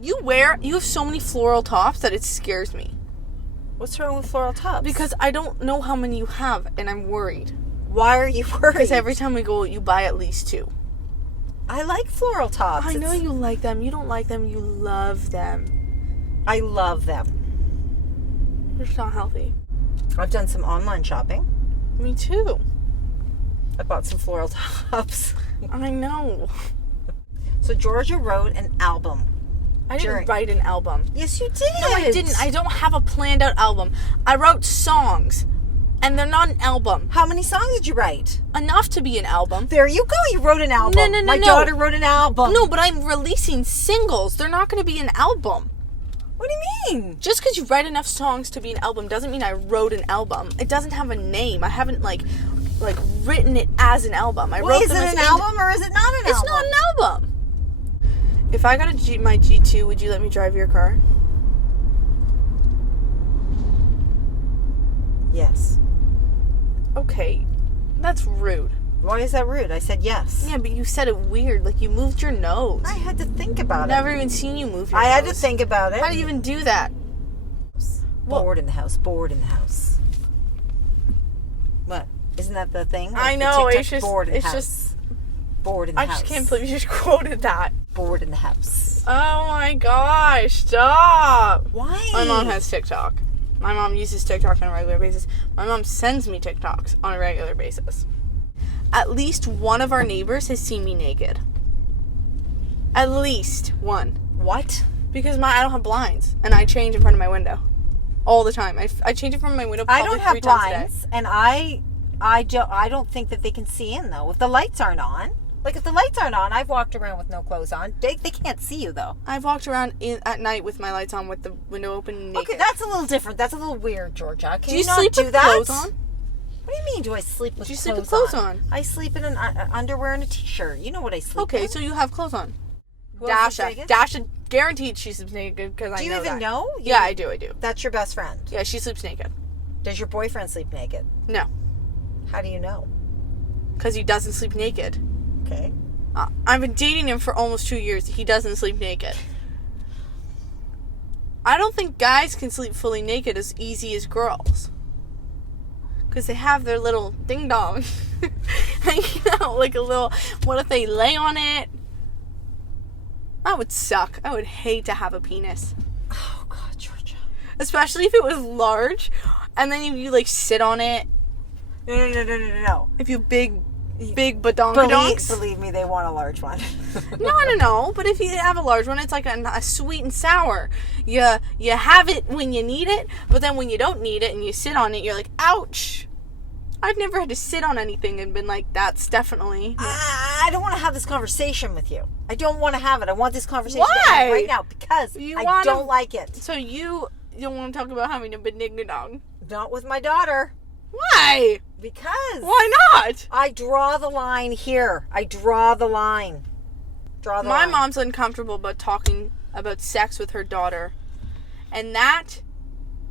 You have so many floral tops that it scares me. What's wrong with floral tops? Because I don't know how many you have, and I'm worried. Why are you worried? Because every time we go, you buy at least 2. I like floral tops. I know you like them. You don't like them. You love them. I love them. It's not healthy. I've done some online shopping. Me too. I bought some floral tops. I know. So Georgia wrote an album. I didn't write an album. Yes, you did. No, I didn't. I don't have a planned out album. I wrote songs, and they're not an album. How many songs did you write? Enough to be an album. There you go. You wrote an album. No. My daughter wrote an album. No, but I'm releasing singles. They're not going to be an album. What do you mean? Just because you write enough songs to be an album doesn't mean I wrote an album. It doesn't have a name. I haven't, like written it as an album. I wrote is it an album or is it not an album? It's not an album. If I got my G2, would you let me drive your car? Yes. Okay. That's rude. Why is that rude? I said yes. Yeah, but you said it weird. Like, you moved your nose. I had to think about it. I've never even seen you move your nose. I had to nose. think about it. How do you even do that? Bored in the house. Bored in the house. What? Isn't that the thing? Like I know. it's just bored in the house. just bored in the house. I just can't believe you just quoted that. Bored in the house. Oh my gosh! Stop. Why? My mom has TikTok. My mom uses TikTok on a regular basis. My mom sends me TikToks on a regular basis. At least one of our neighbors has seen me naked. At least one. What? Because I don't have blinds, and I change in front of my window all the time. I change in front of my window probably 3 times a day. I don't have blinds, and I don't think that they can see in, though. If the lights aren't on. Like, if the lights aren't on, I've walked around with no clothes on. They can't see you, though. I've walked around at night with my lights on with the window open naked. Okay, that's a little different. That's a little weird, Georgia. Can you not sleep do with that? clothes on? What do you mean, do I sleep with clothes on? Do you sleep with clothes on? I sleep in an underwear and a t-shirt. You know what I sleep in. Okay, so you have clothes on. Dasha guaranteed she sleeps naked because I know that. Do you even know? Yeah, I do. That's your best friend? Yeah, she sleeps naked. Does your boyfriend sleep naked? No. How do you know? Because he doesn't sleep naked. Okay. I've been dating him for almost 2 years. He doesn't sleep naked. I don't think guys can sleep fully naked as easy as girls. Because they have their little ding-dong hanging out like a little... What if they lay on it? That would suck. I would hate to have a penis. Oh, God, Georgia. Especially if it was large. And then you like, sit on it. No. If you big badonkadonks. Believe me, they want a large one. No. But if you have a large one, it's like a sweet and sour. You have it when you need it, but then when you don't need it and you sit on it, you're like, ouch. I've never had to sit on anything and been like, that's definitely... I don't want to have this conversation with you. I don't want to have it. I want this conversation to Why? end right now because I don't like it. So you don't want to talk about having a badingadong? Not with my daughter. Why? Because. Why not? I draw the line here. I draw the line. My mom's uncomfortable about talking about sex with her daughter. And that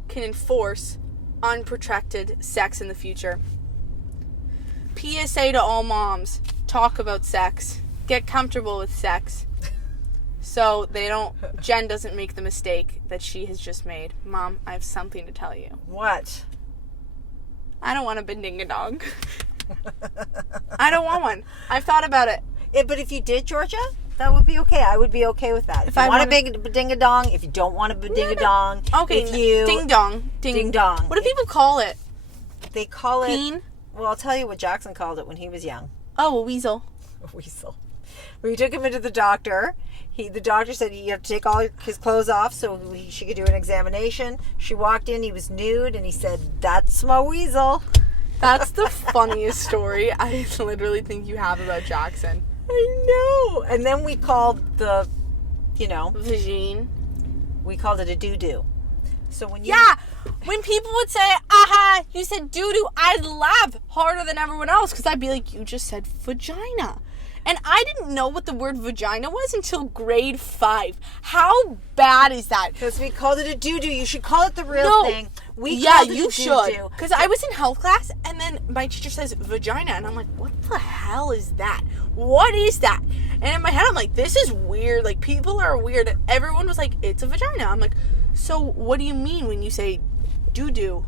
can enforce unprotected sex in the future. PSA to all moms. Talk about sex. Get comfortable with sex. So Jen doesn't make the mistake that she has just made. Mom, I have something to tell you. What? I don't want a badingadong. I don't want one. I've thought about it. But if you did, Georgia, that would be okay. I would be okay with that. If you want a badingadong, if you don't want a badingadong. No. Okay, ding dong. Ding dong. What do people call it? They call it... Peen? Well, I'll tell you what Jackson called it when he was young. Oh, a weasel. A weasel. We took him into the doctor. The doctor said you have to take all his clothes off so she could do an examination. She walked in, he was nude, and he said, "That's my weasel." That's the funniest story I literally think you have about Jackson. I know. And then we called the, vagine. We called it a doo-doo. So when when people would say, aha, you said doo-doo, I'd laugh harder than everyone else because I'd be like, you just said vagina. And I didn't know what the word vagina was until grade 5. How bad is that? Because we called it a doo-doo. You should call it the real thing. We Yeah, called it you a should. doo-doo. Because I was in health class, and then my teacher says vagina, and I'm like, what the hell is that? What is that? And in my head, I'm like, this is weird. Like, people are weird. And everyone was like, it's a vagina. I'm like, so what do you mean when you say doo-doo?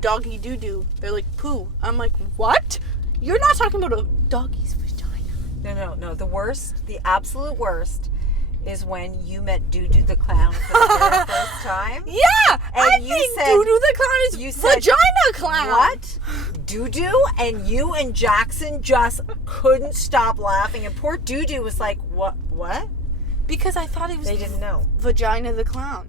Doggy doo-doo. They're like, poo. I'm like, what? You're not talking about a doggy's vagina. No. The absolute worst is when you met Doo-Doo the Clown for the very first time. Yeah! And I you think said- doo-doo the clown is you said, vagina clown. What? Doo-Doo? And you and Jackson just couldn't stop laughing. And poor Doo-Doo was like, what? Because I thought it was They didn't know. vagina the clown.